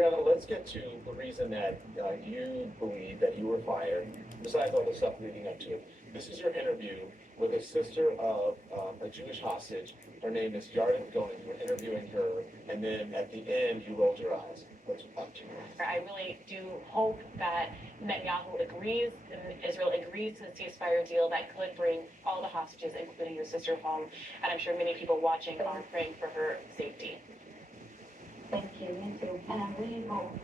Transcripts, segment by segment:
Now, let's get to the reason that you believe that you were fired, besides all the stuff leading up to it. This is your interview with a sister of a Jewish hostage. Her name is Yarden Gonen. You were interviewing her, and then at the end, you rolled your eyes. What's up to you? I really do hope that Netanyahu agrees and Israel agrees to the ceasefire deal that could bring all the hostages, including your sister, home. And I'm sure many people watching are praying for her safety. Thank you, me too. And I really hope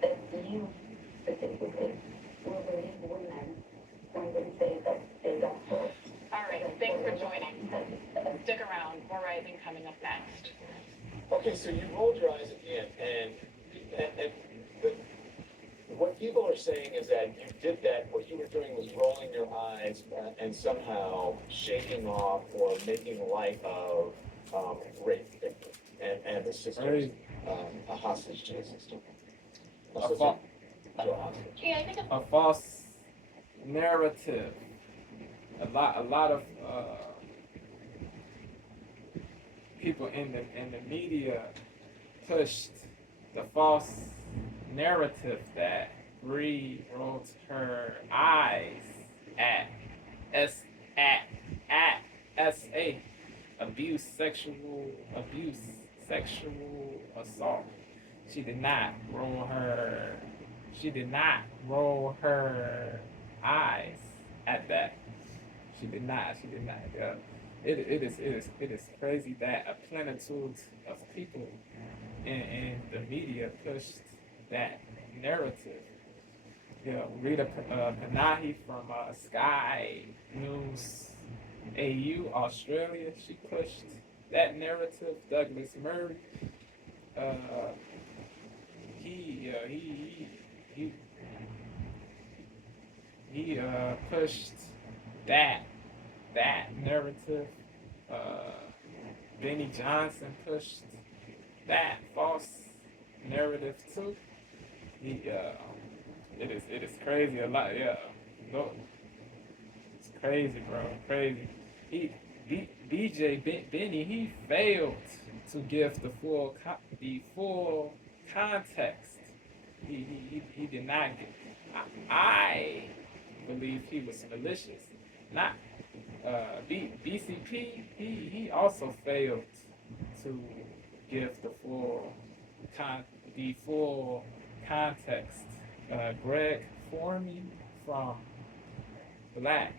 that you specifically will believe women when they say that they got hurt. All right, thanks for joining. Stick around, more Rising coming up next. Okay, so you rolled your eyes at the end, and what people are saying is that you did that. What you were doing was rolling your eyes and somehow shaking off or making light of rape victims and the sister, a hostage to the system. A hostage. Yeah, I think a false narrative. A lot of people in the media pushed the false narrative that Bree rolled her eyes at SA abuse, sexual assault. She did not roll her eyes at that. She did not. It is crazy that a plenitude of people in the media pushed that narrative. You know, Rita Panahi from Sky News AU Australia, she pushed that narrative. Douglas Murray, he pushed that narrative. Benny Johnson pushed that false narrative too. It is crazy a lot. Yeah, it's crazy, bro. Crazy. Benny, he failed to give the full context. He did not get. I believe he was malicious. Not BCP. He also failed to give the full context. Greg Formey from Black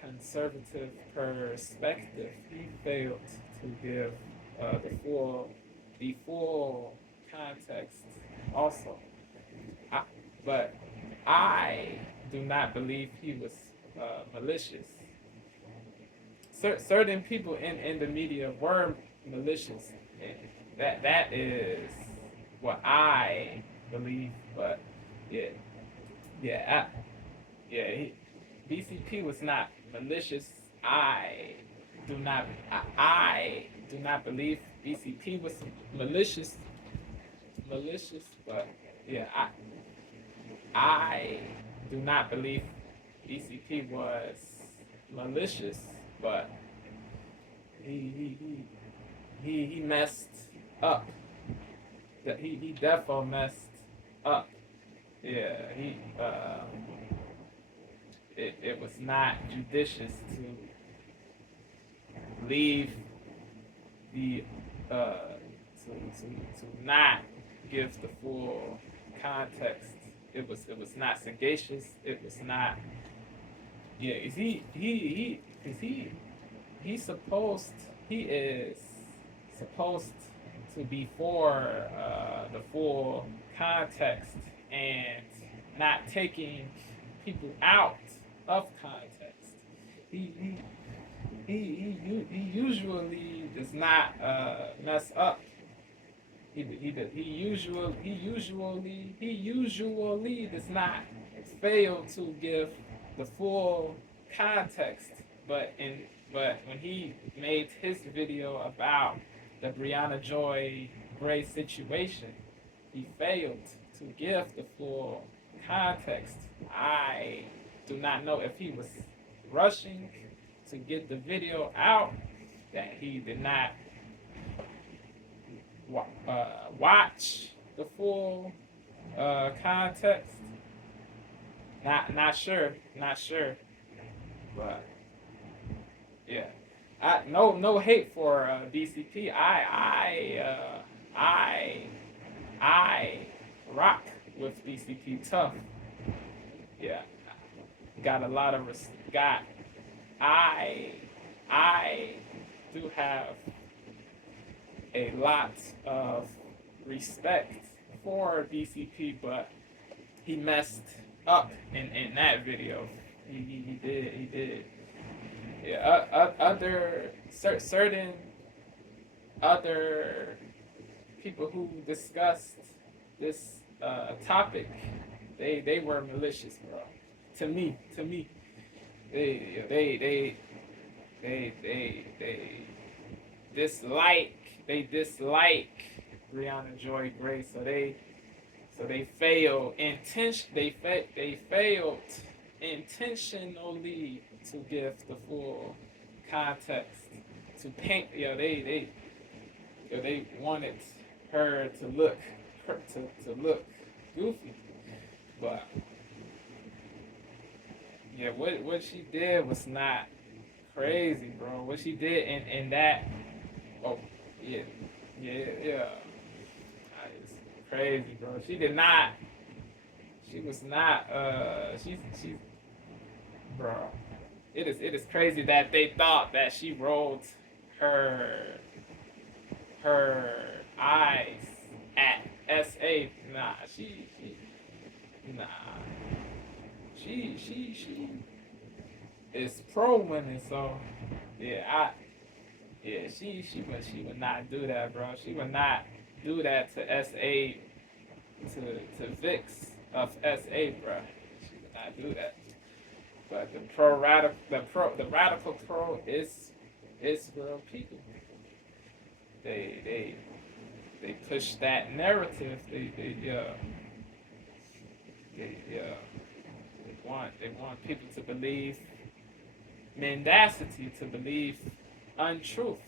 Conservative Perspective, he failed to give the full context also. But I do not believe he was malicious. Certain people in the media were malicious. That is what I believe. But BCP was not malicious. I do not believe BCP was malicious. But yeah, I do not believe BCP was malicious. But he messed up. He definitely messed up. Yeah, it was not judicious to leave the to not give the full context. It was not sagacious. It was not. Yeah, he is supposed to be for the full context and not taking people out of context. He usually does not mess up. He usually does not fail to give the full context. But when he made his video about the Brianna Joy Gray situation, he failed to give the full context. I do not know if he was rushing to get the video out, that he did not watch the full context. Not sure, but yeah. No hate for BCP. I rock with BCP tough. Yeah, got a lot of got. I do have a lot of respect for BCP, but he messed up in that video. He did. Yeah, certain other people who discussed this topic, they were malicious, bro. To me, they dislike Brianna Joy Gray, so they failed intentionally to give the full context to paint. They wanted her to look goofy, but yeah, what she did was not crazy, bro. What she did in that, oh yeah, it's crazy, bro. She was not. She's, bro. It is crazy that they thought that she rolled her eyes at SA. Nah, she is pro women, so yeah, she would not do that, bro. She would not do that to SA, to Vix of SA, bro. She would not do that. But the radical pro is real people. They push that narrative. They want people to believe mendacity, to believe untruth.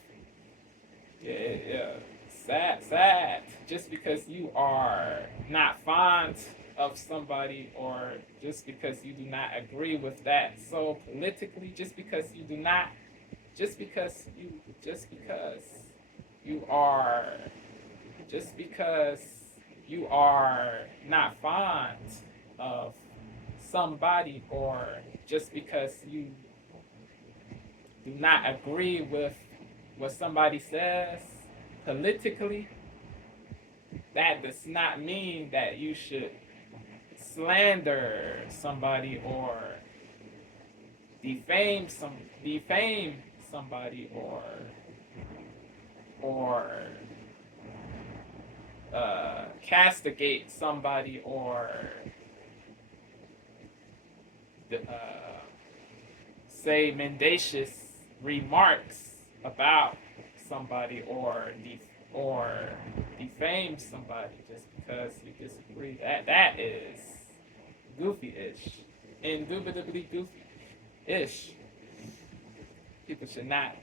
Yeah. Sad. Just because you are not fond of somebody, or just because you do not agree with that so politically, just because you are not fond of somebody, or just because you do not agree with what somebody says politically, that does not mean that you should slander somebody or defame somebody or castigate somebody, or say mendacious remarks about somebody, or defame somebody just because you disagree. That is goofy-ish. Indubitably goofy-ish. People should not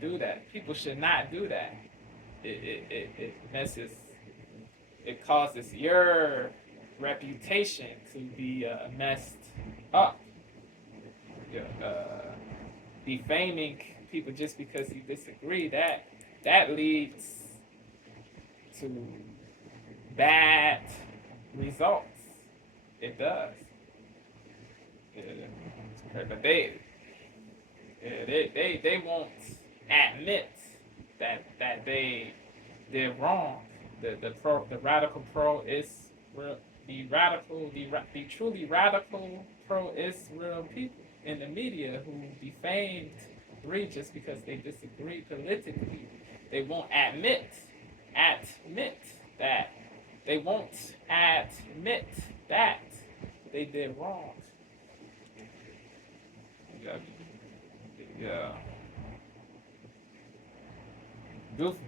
do that. People should not do that. It messes. It causes your reputation to be messed up. Defaming people just because you disagree, that leads to bad results. It does. But they won't admit that they did wrong. The radical pro is real. The truly radical pro is real people in the media who defamed Bree just because they disagree politically. They won't admit that. They won't admit that they did wrong. Yeah. Goofy.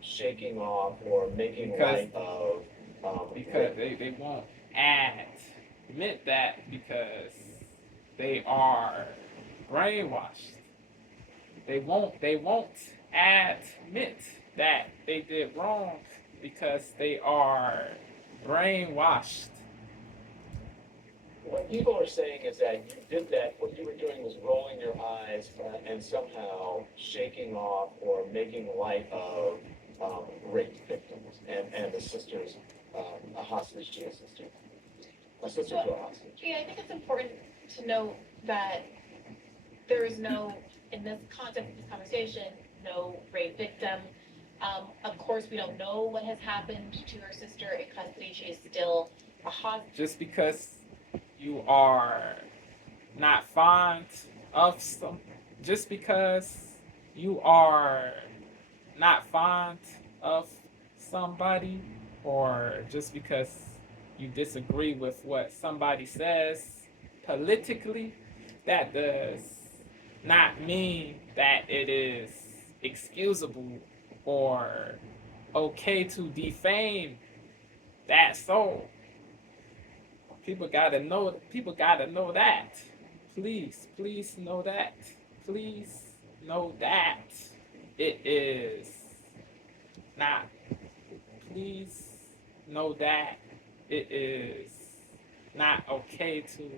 Shaking off or making Because- light of. Because they won't admit that, because they are brainwashed. They won't admit that they did wrong because they are brainwashed. What people are saying is that you did that, what you were doing was rolling your eyes and somehow shaking off or making light of rape victims and the sisters, a hostage to a sister. A sister to a hostage. Yeah, I think it's important to note that there is no, in this context of this conversation, no rape victim. Of course, we don't know what has happened to her sister in custody. She is still a hostage. Just because you are not fond of some, just because you are not fond of somebody, or just because you disagree with what somebody says politically, that does not mean that it is excusable or okay to defame that soul. People gotta know that. Please know that. Please know that it is not. Please know that it is not okay to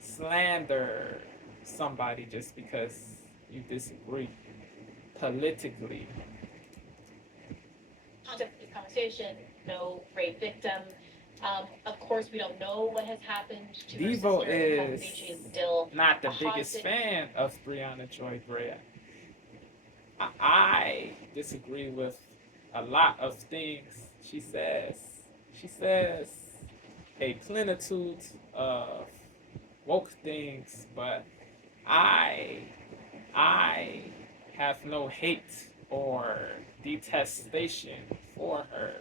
slander somebody just because you disagree politically. Context of this conversation, no rape victim. Of course, we don't know what has happened to her Devo sister in is custody. She is still not the a biggest hostage. fan of Breonna Joy Gray. I disagree with a lot of things she says. She says a plenitude of woke things, but I have no hate or detestation for her.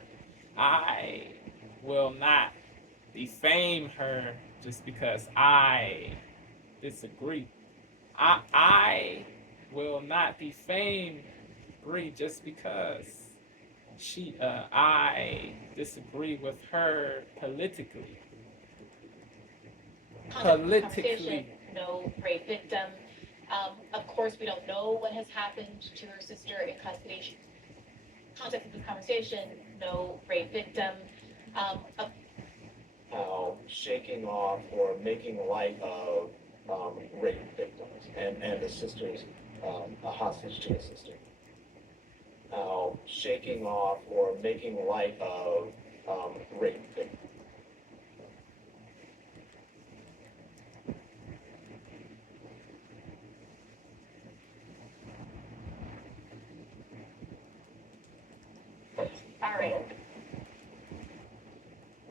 I will not defame her just because I disagree. I will not defame Bree just because I disagree with her politically. Politically. No rape victim. Of course, we don't know what has happened to her sister in custody. Context of this conversation, no rape victim. How shaking off or making light of rape victims and the sisters, a hostage to a sister. How shaking off or making light of rape victims. All right.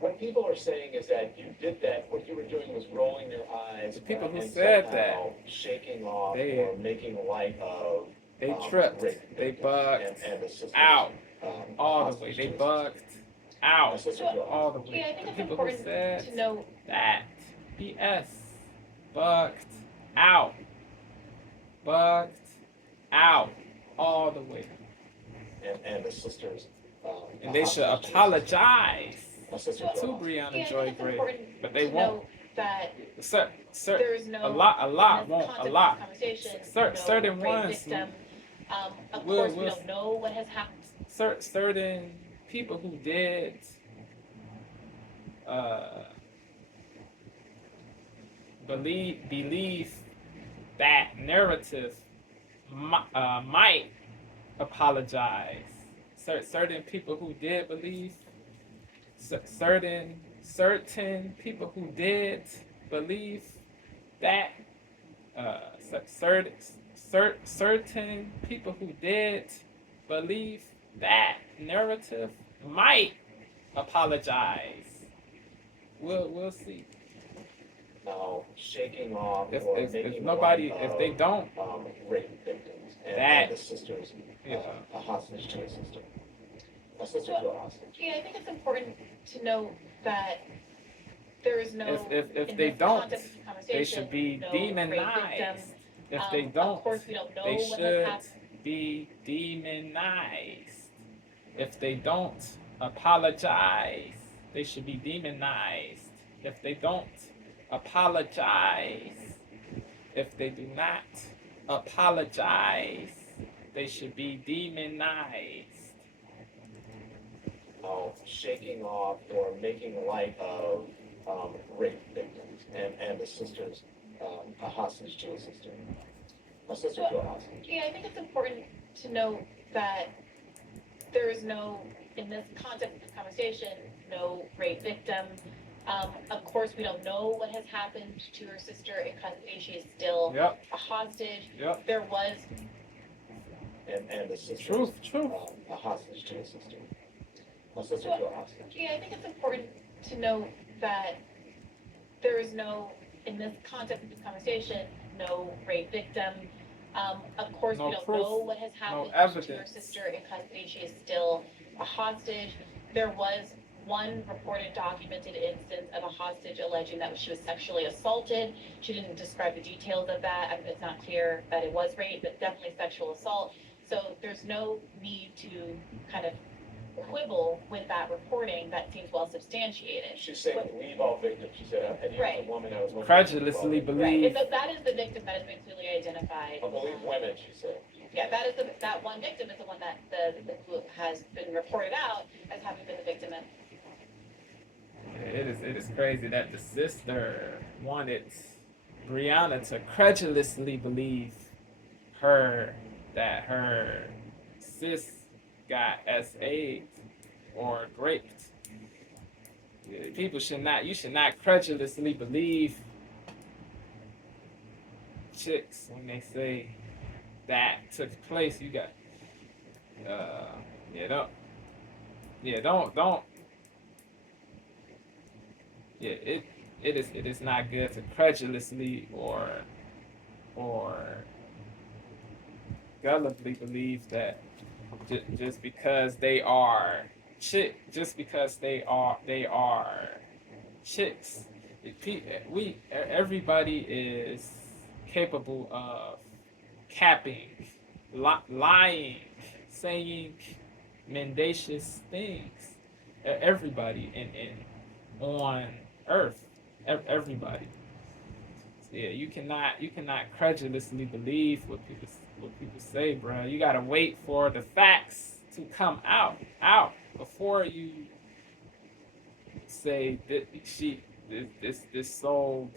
What people are saying is that you did that, what you were doing was rolling your eyes. The people who and said somehow that, shaking off they- or making light of They tripped. rape They victims bugged and the sisters, out all the hostage way. to They a sister. bugged A out sister to a all the hostage. Yeah, I way. think The it's people who important said to note that BS bugged out. Bugged out all the way. And the sisters. And they should apologize A sister to to a hostage. Breonna Yeah, I Joy think it's Gray, important but they to won't. note that There is no a lot in this won't. context A of lot. this conversation, Cer- no certain rape ones victim. Of will- course, we will- don't know what has happened. Certain people who did believe that narrative might apologize. Certain people who did believe, certain people who did believe that, certain people who did believe that narrative might apologize. We'll see. Now shaking off If or if, making if nobody light if of they don't, rape victims and That- the sisters, yeah. a hostage to a sister. A sister to a hostage. Yeah, I think it's important to note that there is no. If in they this don't, context of this they conversation, should be no rape victim. demonized. If they Of don't, course, we don't know they what has should happened. be demonized. If they don't apologize, they should be demonized. If they don't apologize, if they do not apologize, they should be demonized. shaking off or making light of rape victims and the sisters, a hostage to a sister, a sister to a hostage. Yeah, I think it's important to note that there is no, in this context of this conversation, no rape victim. Of course, we don't know what has happened to her sister in custody. She is still Yep. a hostage. Yep. There was, And the sisters, Truth. a hostage to a sister, a sister to a hostage. yeah, I think it's important to note that there is no, in this context of this conversation, no rape victim. Of course, No we don't proof, know what has happened to her evidence. sister in custody. She is still a hostage. There was one reported documented instance of a hostage alleging that she was sexually assaulted. She didn't describe the details of that. It's not clear that it was rape, but definitely sexual assault. So there's no need to kind of quibble with that reporting. That seems well substantiated. She's saying, leave all victims. She said, and he was a woman I was looking Credulously for. believe. Right, that is the victim that has been clearly identified. I believe women, she said. Yeah, that is that one victim is the one that who has been reported out as having been the victim of. It is crazy that the sister wanted Brianna to credulously believe that her sis got SA'd or raped. You should not credulously believe chicks when they say that took place. You got, don't. Yeah, it is not good to credulously or gullibly believe that just because they are chicks, everybody is capable of capping, lying, saying mendacious things. Everybody on earth, everybody. Yeah, you cannot credulously believe what people say, bro. You gotta wait for the facts to come out before you say that this soul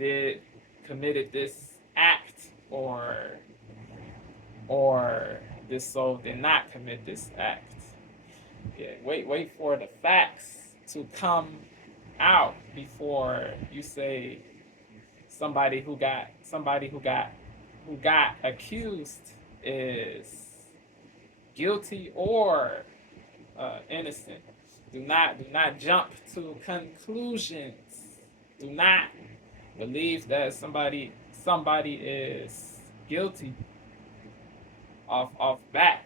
committed this act or this soul did not commit this act. Yeah, wait for the facts to come out before you say somebody who got accused is guilty or innocent. Do not jump to conclusions. Do not believe that somebody is guilty off bat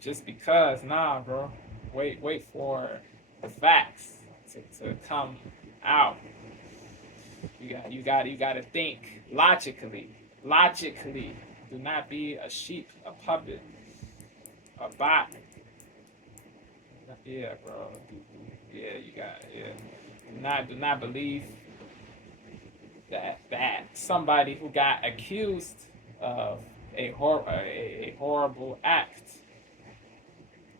just because. Nah, bro. Wait for the facts to come out. You got to think logically. Do not be a sheep, a puppet, a bot. Yeah, bro. Yeah, you got. Yeah. Do not believe that somebody who got accused of a horrible act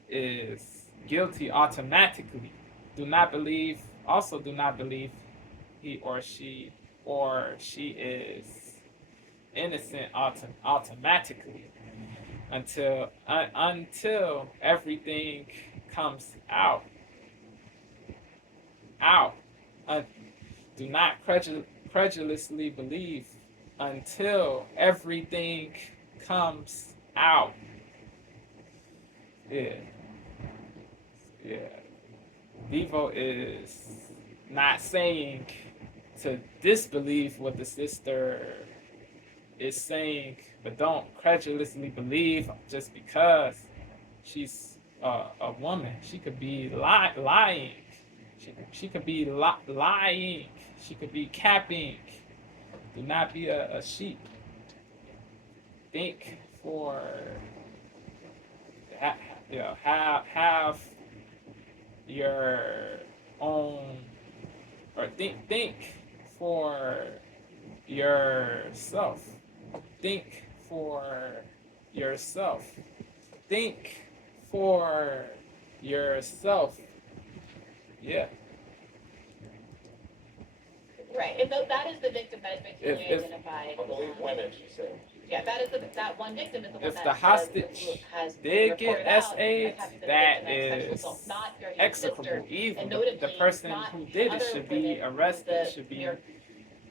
is guilty automatically. Do not believe he or she is innocent automatically until everything comes out. Do not credulously believe until everything comes out. Yeah. Devo is not saying to disbelieve what the sister is saying, but don't credulously believe just because she's a woman. She could be lying. She could be lying. She could be capping. Do not be a sheep. Think for have your own, or think for yourself. Think for yourself. Think for yourself. Yeah. Right, and that is the victim that has been clearly If- identified. I believe women, she said. Yeah, that is that one victim is the one If that the hostage who has been did get reported out S8, as having been the that victim of sexual is assault, not your execrable sister, evil. and The notably person not who did it other should be women, arrested, the should be New York.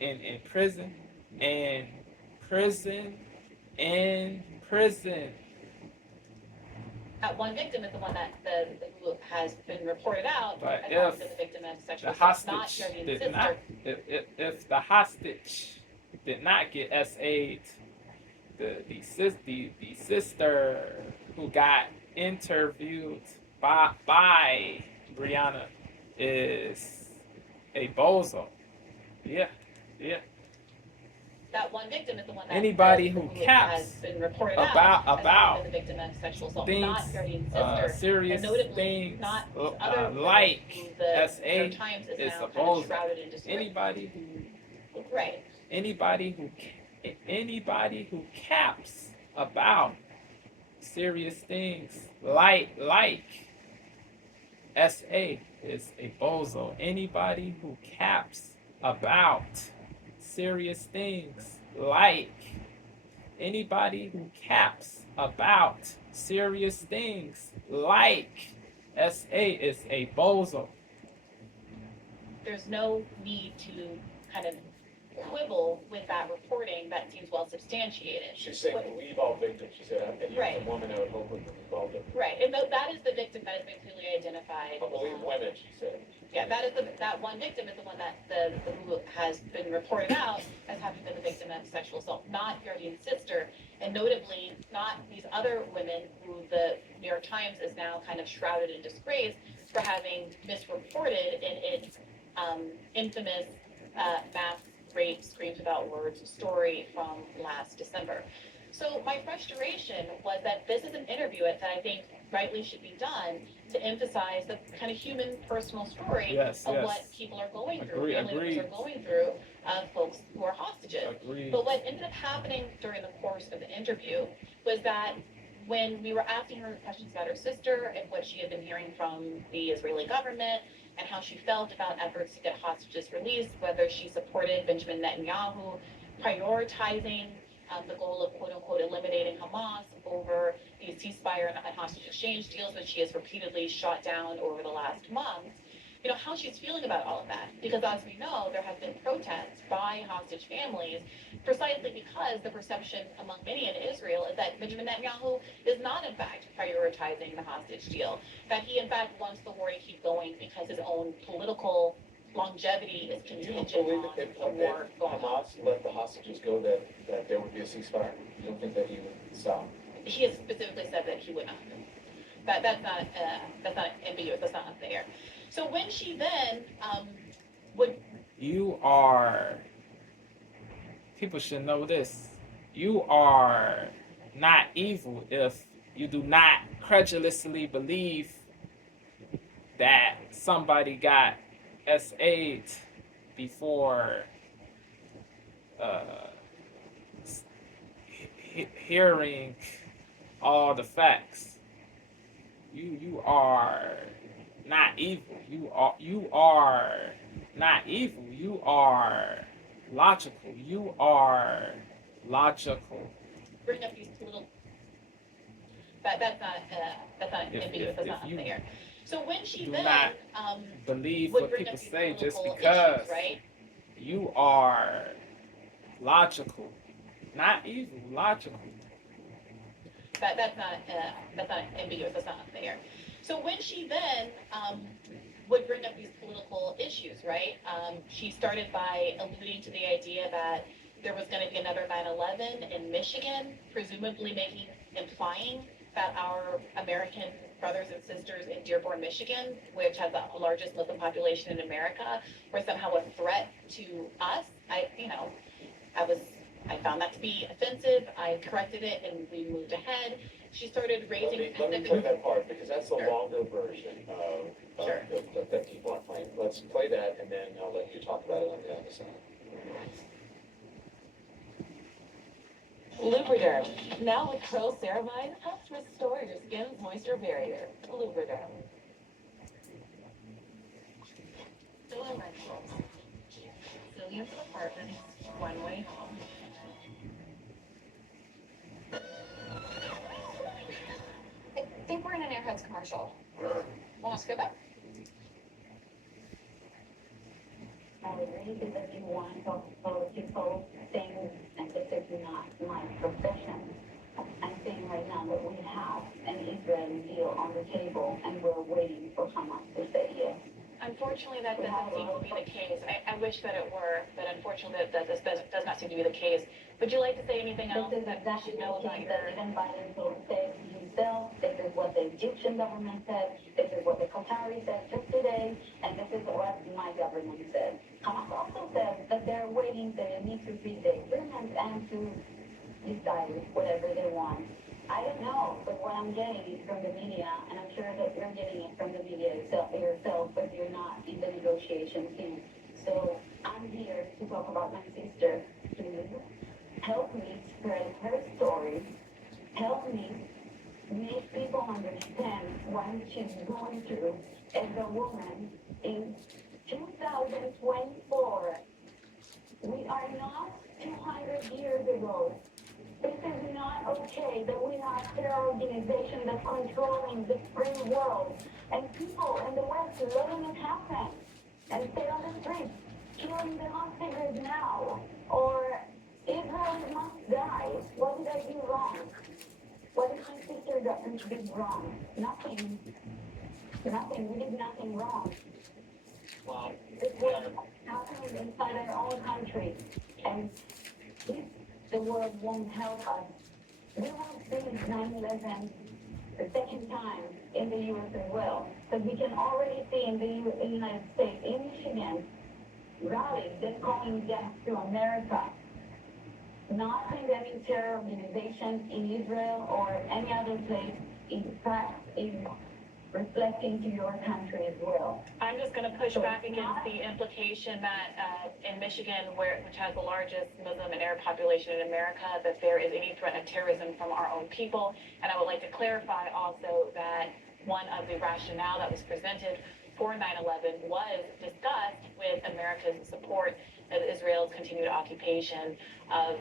in prison, in prison, in prison. That one victim is the one that who has been reported out But as if having been the victim of sexual The assault, not hostage your did sister. not, if the hostage did not get S8, the sister who got interviewed by Brianna is a bozo. Yeah, yeah. That one victim is the one that Anybody who has caps been reported about out as having been the victim of sexual assault, not things, your sister. serious and notably, things, not these other women like who the New York S8 Times is is now a kind of bozo. shrouded in disgrace. Anybody who caps about serious things like SA is a bozo. Anybody who caps about serious things like anybody who caps about serious things like SA is a bozo. There's no need to kind of quibble with that reporting that seems well substantiated. She's saying believe all victims. She said, and Right. the woman I would hope would believe all victims. Right, and that is the victim that has been clearly identified. I believe women, she said. Yeah, that is that one victim is the one that who has been reported out as having been the victim of sexual assault, not your sister, and notably not these other women who the New York Times is now kind of shrouded in disgrace for having misreported in its infamous mass rape screams without words story from last December. So my frustration was that this is an interview that I think rightly should be done to emphasize the kind of human personal story of what people are going through, family members are going through, folks who are hostages. Agreed. But what ended up happening during the course of the interview was that when we were asking her questions about her sister and what she had been hearing from the Israeli government and how she felt about efforts to get hostages released, whether she supported Benjamin Netanyahu prioritizing the goal of quote-unquote eliminating Hamas over these ceasefire and hostage exchange deals, which she has repeatedly shot down over the last month, you know, how she's feeling about all of that. Because as we know, there have been protests by hostage families precisely because the perception among many in Israel is that Benjamin Netanyahu is not in fact prioritizing the hostage deal, that he in fact wants the war to keep going because his own political longevity is Do you contingent believe on if the war going on. Hamas let the hostages go that there would be a ceasefire? You don't think that he would stop? He has specifically said that he would not. That's not ambiguous. That's not there. So when she then would, You are, people should know this, you are not evil if you do not credulously believe that somebody got S8 before hearing all the facts. You are not evil. You are not evil. You are logical. You are logical. bring up these two little. That's not ambiguous. That's not you there. So when she do then not believe would what bring people up these say just political because issues, right? you are logical, not evil, logical. That's not ambiguous. That's not there. So when she then would bring up these political issues, right? She started by alluding to the idea that there was going to be another 9/11 in Michigan, presumably implying that our American brothers and sisters in Dearborn, Michigan, which has the largest Muslim population in America, were somehow a threat to us. I found that to be offensive. I corrected it and we moved ahead. She started raising Let me play that part because that's the longer version of Sure. that people are playing. Let's play that and then I'll let you talk about it on the other side. Lubriderm, now with Curl Ceramide, helps restore your skin's moisture barrier. Lubriderm. Hampton Apartments, one way home. I think we're in an Airheads commercial. Want us to go back? I agree because you want to talk about people things, and this is not my profession. I'm saying right now that we have an Israeli deal on the table and we're waiting for Hamas to say yes. Unfortunately, that doesn't seem to be the case. I wish that it were, but unfortunately, that this does not seem to be the case. Would you like to say anything else This is that we exactly should know the about thing your? that even Biden said himself. This is what the Egyptian government said. This is what the Qatari said just today. And this is what my government said. Hamas also said that they're waiting, they need to read the agreement and to decide whatever they want. I don't know, but what I'm getting is from the media, and I'm sure that you're getting it from the media yourself, but you're not in the negotiation team. So I'm here to talk about my sister. Please help me spread her story. Help me make people understand what she's going through as a woman in 2024. We are not 200 years ago. This is not okay that we have terror organizations that's controlling the free world and people in the West letting it happen and stay on the streets, killing the hostages now, or Israel must die. What did I do wrong? What did my sister do wrong? Nothing. Nothing. We did nothing wrong. Wow. This was happening inside our own country. And if the world won't help us, we will see 9/11 the second time in the U.S. as well. Because we can already see in the United States, in Michigan, rallies that calling death to America, not condemning terror organizations in Israel or any other place, in fact, is reflecting to your country as well. I'm just going to push back against the implication that in Michigan, which has the largest Muslim and Arab population in America, that there is any threat of terrorism from our own people. And I would like to clarify also that one of the rationale that was presented for 9/11 was discussed with America's support of Israel's continued occupation of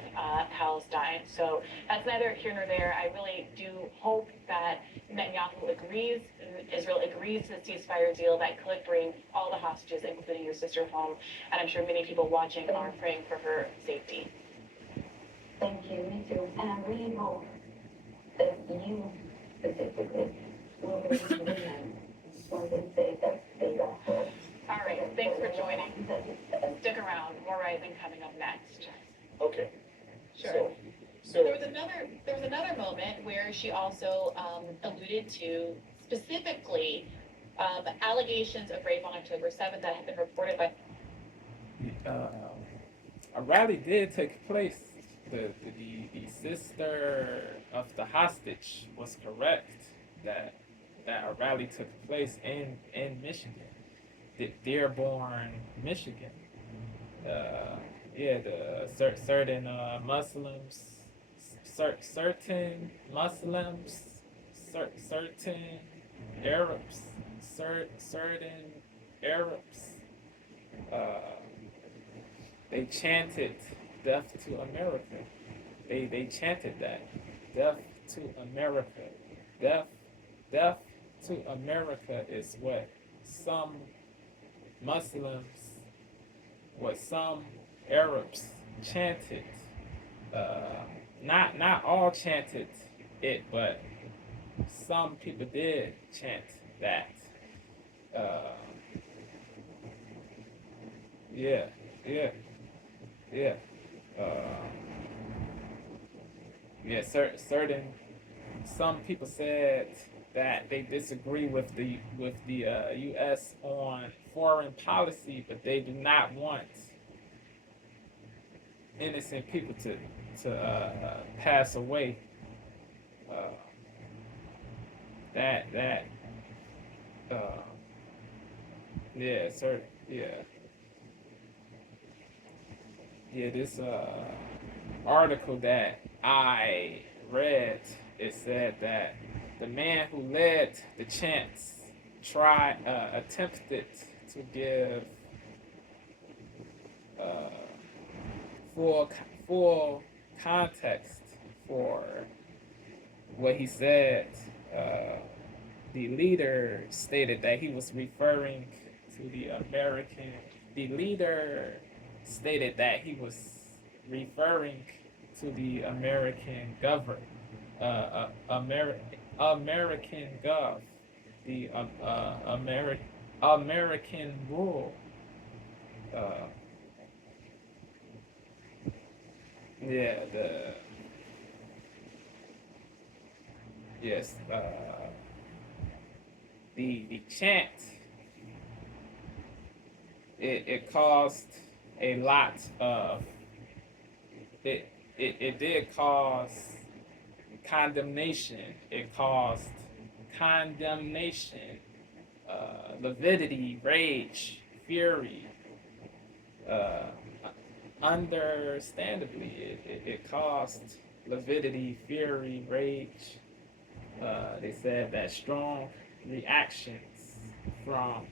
Palestine. So that's neither here nor there. I really do hope that Netanyahu agrees, and Israel agrees to the ceasefire deal that could bring all the hostages, including your sister, home. And I'm sure many people watching are praying for her safety. Thank you, me too. And I really hope that you specifically will believe women when they say that they got hurt. All right, thanks for joining. Stick around, more Rising coming up next. Okay. Sure. So There was another moment where she also alluded to specifically allegations of rape on October 7th that had been reported by. A rally did take place. The sister of the hostage was correct that a rally took place in Michigan, Dearborn, Michigan. Certain Muslims, certain Arabs, certain Arabs. They chanted "Death to America." They chanted that "Death to America." Death to America is what some Muslims, what some Arabs chanted. Not all chanted it, but some people did chant that. Yeah. Certain some people said that they disagree with the U.S. on foreign policy, but they do not want innocent people to pass away. This article that I read, it said that the man who led the chants attempted to give full context for what he said, the leader stated that he was referring to the American. The leader stated that he was referring to the American government, American gov, the American rule. Yeah, yes, the chant. It caused a lot of it did cause condemnation. It caused condemnation, lividity, rage, fury. Understandably, it caused lividity, fury, rage. They said that strong reactions from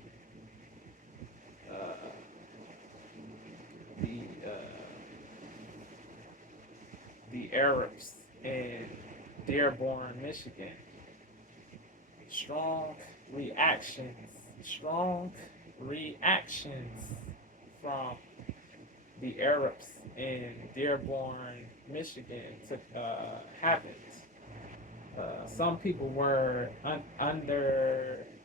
the Arabs in Dearborn, Michigan. Strong reactions from the Arabs in Dearborn, Michigan happened. Some people were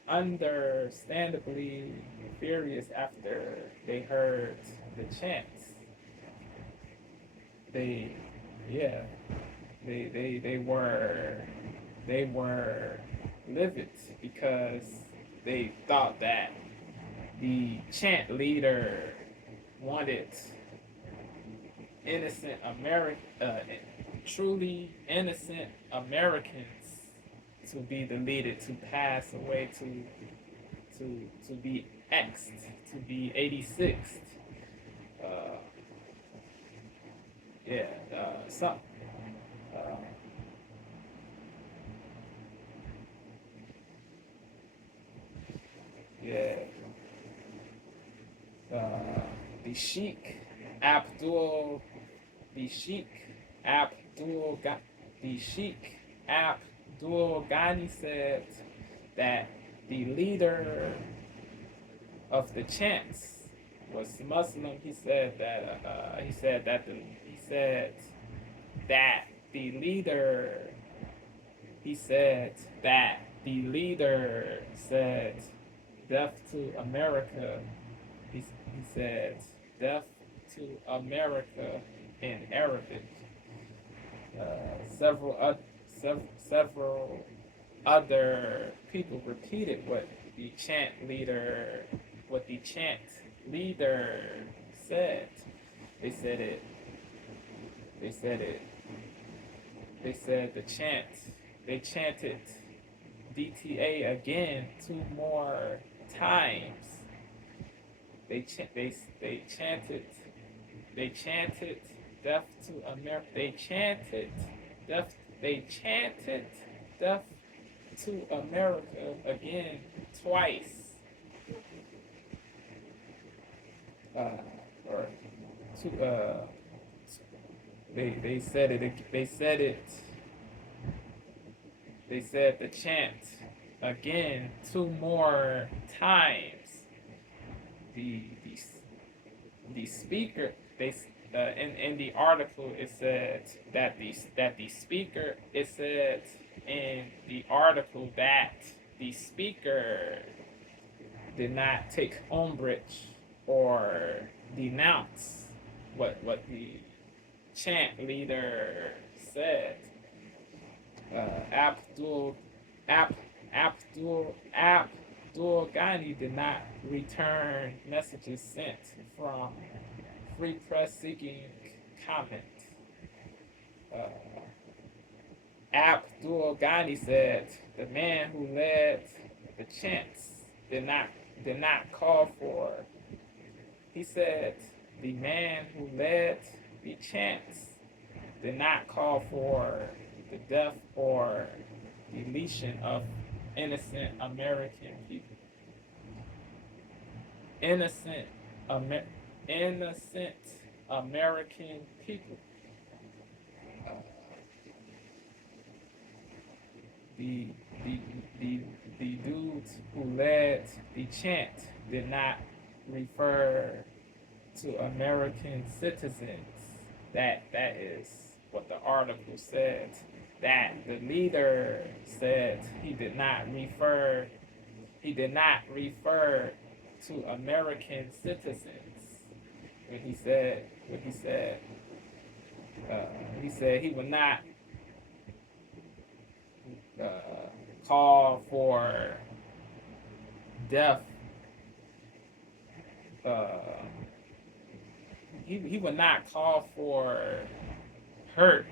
understandably furious after they heard the chants. They were livid because they thought that the chant leader wanted innocent truly innocent Americans to be deleted, to pass away, to be X'd, to be 86th. The Sheikh Abdul Ghani said that the leader of the chants was Muslim. He said that the leader said death to America. He said death to America in Arabic. Several other people repeated what the chant leader said. They chanted DTA again 2 more times. They chanted death to America. They chanted death to America again twice. They said the chant again 2 more times. The speaker, in the article it said that the speaker, it said in the article that the speaker did not take umbrage or denounce what the chant leader said. Abdul Ghani did not return messages sent from Free Press seeking comment. Abdul Ghani said the man who led the chants did not call for. He said the man who led the chants did not call for the death or deletion of innocent American people. Innocent American people. The, the, the dudes who led the chant did not refer to American citizens. That is what the article said. That the leader said he did not refer to American citizens when he said he would not call for death. He would not call for hurt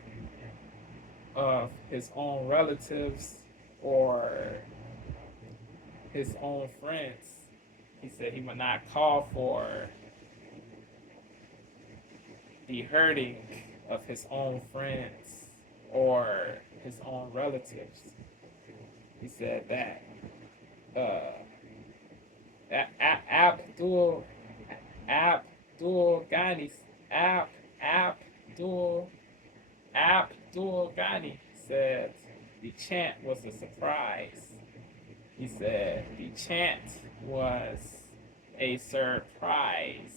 of his own relatives or his own friends. He said he would not call for the hurting of his own friends or his own relatives. He said that Abdul Ghani said the chant was a surprise. He said the chant was a surprise.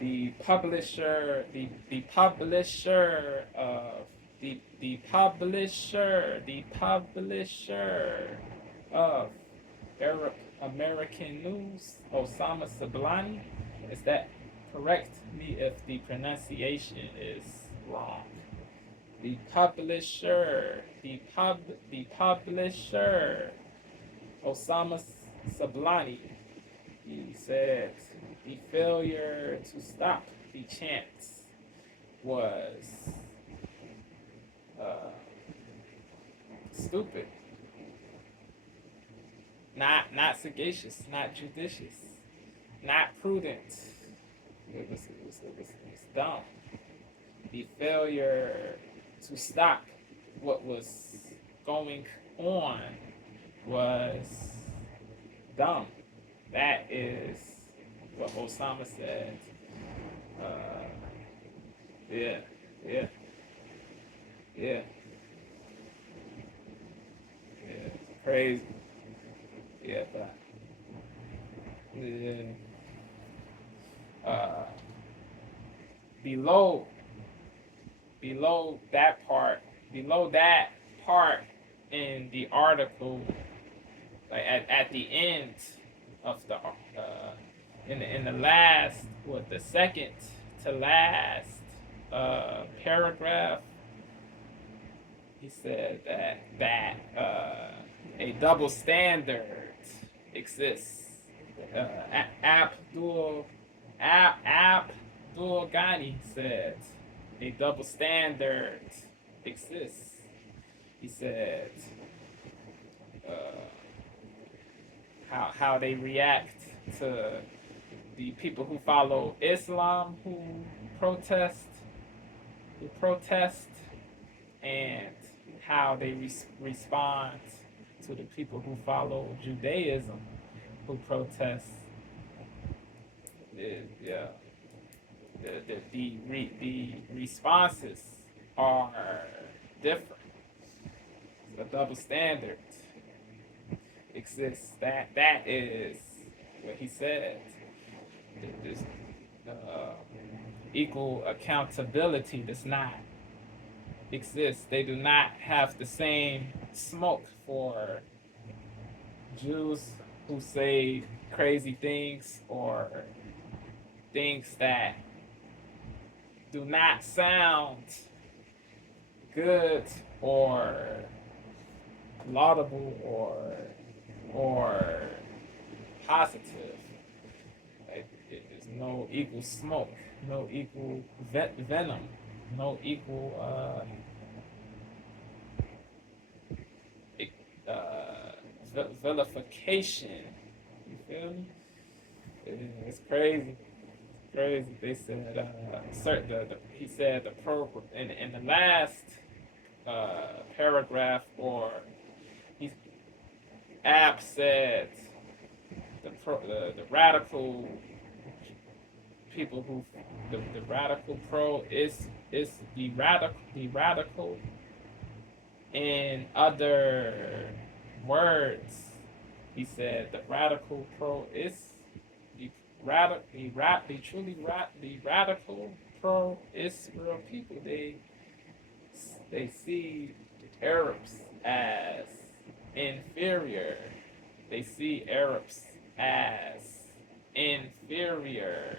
The publisher of Arab American News, Osama Sablani. Is that correct? Me if the pronunciation is wrong. The publisher, Osama Sablani. He said the failure to stop the chants was stupid, not sagacious, not judicious, not prudent. It was dumb. The failure to stop what was going on was dumb. That is what Osama said. Crazy. But below that part in the article, like at the end of the in the last, the second to last paragraph, he said that a double standard exists. Abdul Ghani said a double standard exists. He said how they react to the people who follow Islam who protest, and how they respond to the people who follow Judaism who protest. The responses are different. The double standard exists. That is what he said. This equal accountability does not exist. They do not have the same smoke for Jews who say crazy things or things that do not sound good or laudable or positive. There's no equal smoke, no equal venom, no equal vilification. You feel me? It's crazy. They said he said the program in the last paragraph, or App said the radical people who the radical pro is the radical. In other words, he said the radical pro is the radical pro is real people. They see Arabs as inferior. They see Arabs as inferior.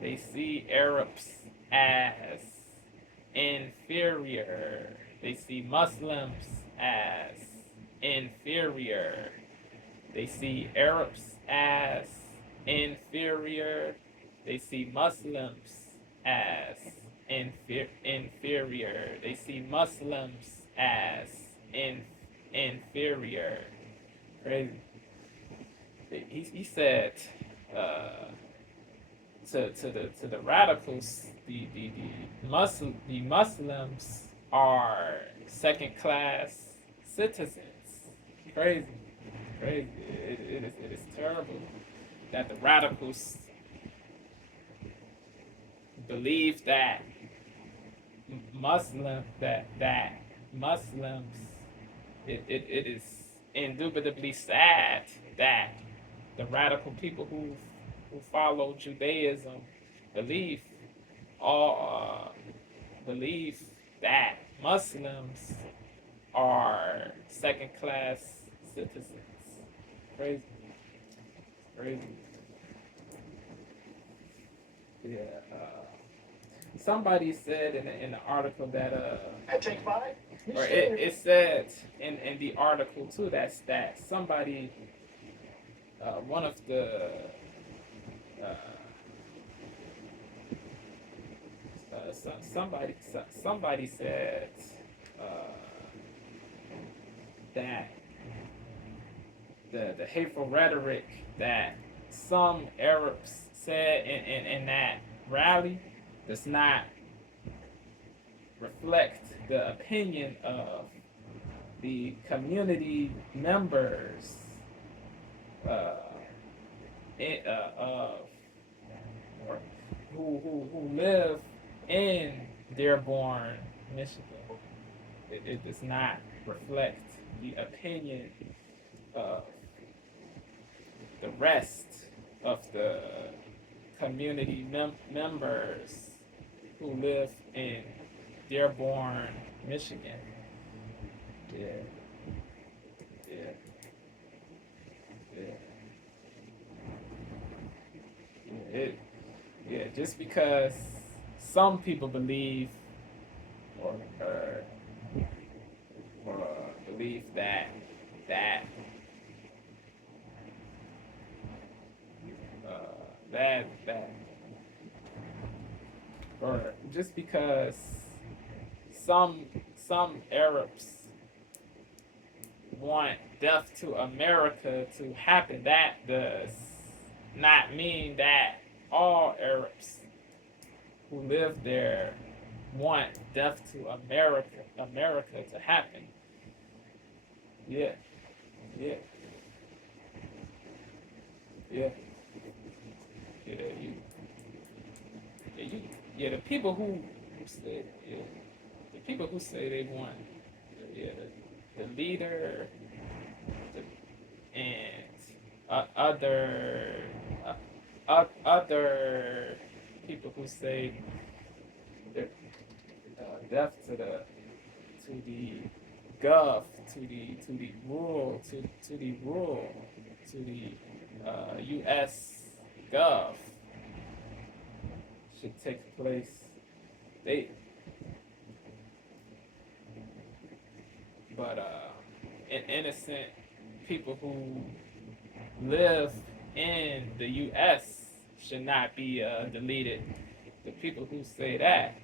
They see Arabs as inferior. They see Muslims as inferior. They see Arabs as inferior. They see Muslims as inferior. They see Muslims as inferior. Crazy. He said to the radicals, the Muslims are second class citizens. Crazy. It is terrible that the radicals believe that Muslims, it is indubitably sad that the radical people who follow Judaism believe that Muslims are second class citizens. Crazy. Yeah. Somebody said in the article that I take 5. or it said in the article too that somebody one of the somebody said that the hateful rhetoric that some Arabs said in that rally does not reflect the opinion of the community members who live in Dearborn, Michigan. It does not reflect the opinion of the rest of the community members who live in Dearborn, Michigan. Just because some people believe or believe that or just because some Arabs want death to America to happen, that does not mean that all Arabs who live there want death to America to happen. The people who say they want the leader and other people who say death to the gov, to the U.S. gov should take place. Innocent people who live in the U.S. should not be deleted. The people who say that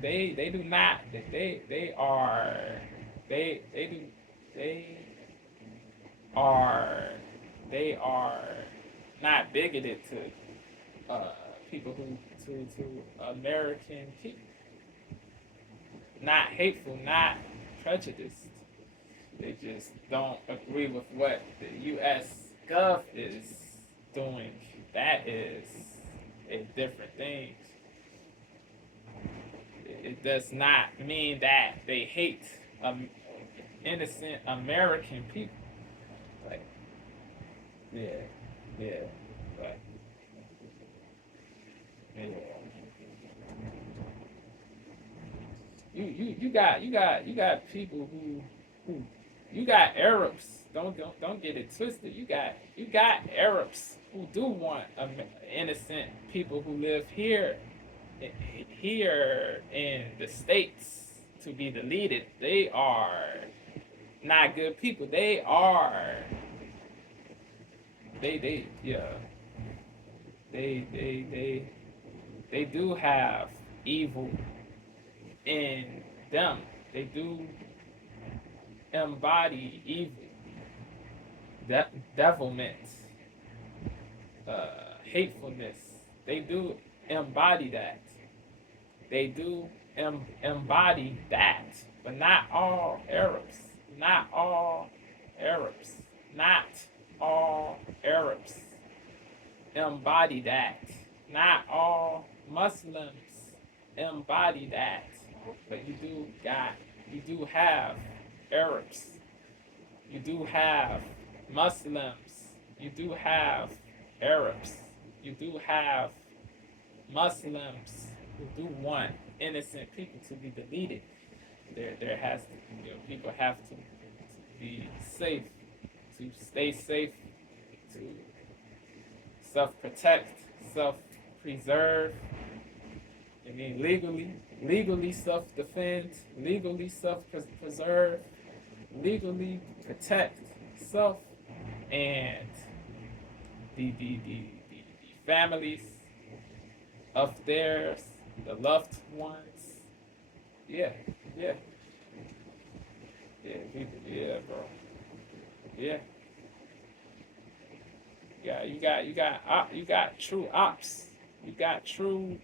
they do not, they are not bigoted to people to American people, not hateful, not prejudiced. They just don't agree with what the U.S. Gov is doing, that is a different thing. It does not mean that they hate innocent American people. Like, yeah, but yeah. You got people who you got Arabs. Don't get it twisted. You got Arabs who do want innocent people who live here in the States to be deleted. They are not good people. They do have evil in them. They do embody evil, devilment, hatefulness. They do embody that. They do embody that, but not all Arabs. Not all Arabs. Not all Arabs embody that. Not all Muslims embody that. But you do have Arabs. You do have Muslims. You do have Arabs. You do have Muslims who do want innocent people to be deleted. There has to, people have to be safe, to stay safe, to self-protect, self-preserve. I mean, legally self-defend, legally self-preserve, legally protect self and the families of theirs, the loved ones. Yeah, bro. Yeah. Yeah, you got true ops. You got true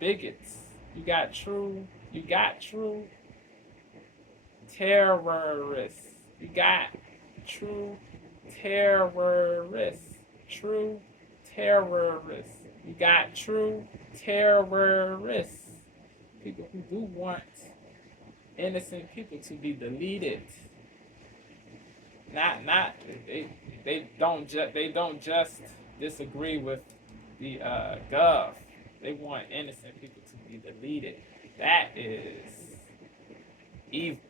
bigots. You got true terrorists. You got true terrorists. True terrorists. You got true terrorists. People who do want innocent people to be deleted. They don't just disagree with the Gov. They want innocent people to be deleted. That is evil.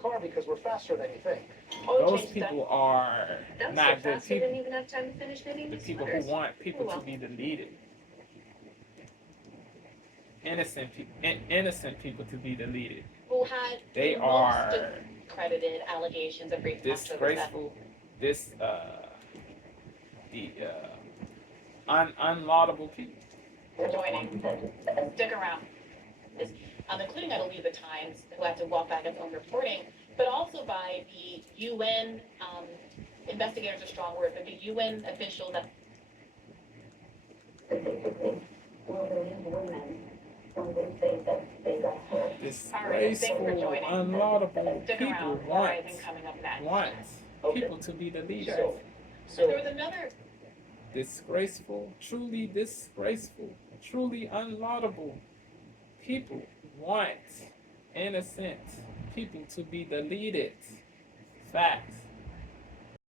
Car, because we're faster than you think. Those people are not good people. Didn't even have time to finish knitting The the people who want people to be deleted. Innocent people to be deleted. Who had They the are most credited allegations of rape on October 7th. disgraceful, unlaudable people. For joining. Stick around. Including, I believe, the Times, who had to walk back its own reporting, but also by the UN, investigators are a strong word, but the UN official that Specifically, will believe women when they say that they got hurt. Disgraceful, joining. unlaudable Stick people around. want Rising coming up next. people to be deleted. So there was another Disgraceful, truly unlaudable people want innocent people to be deleted. Facts.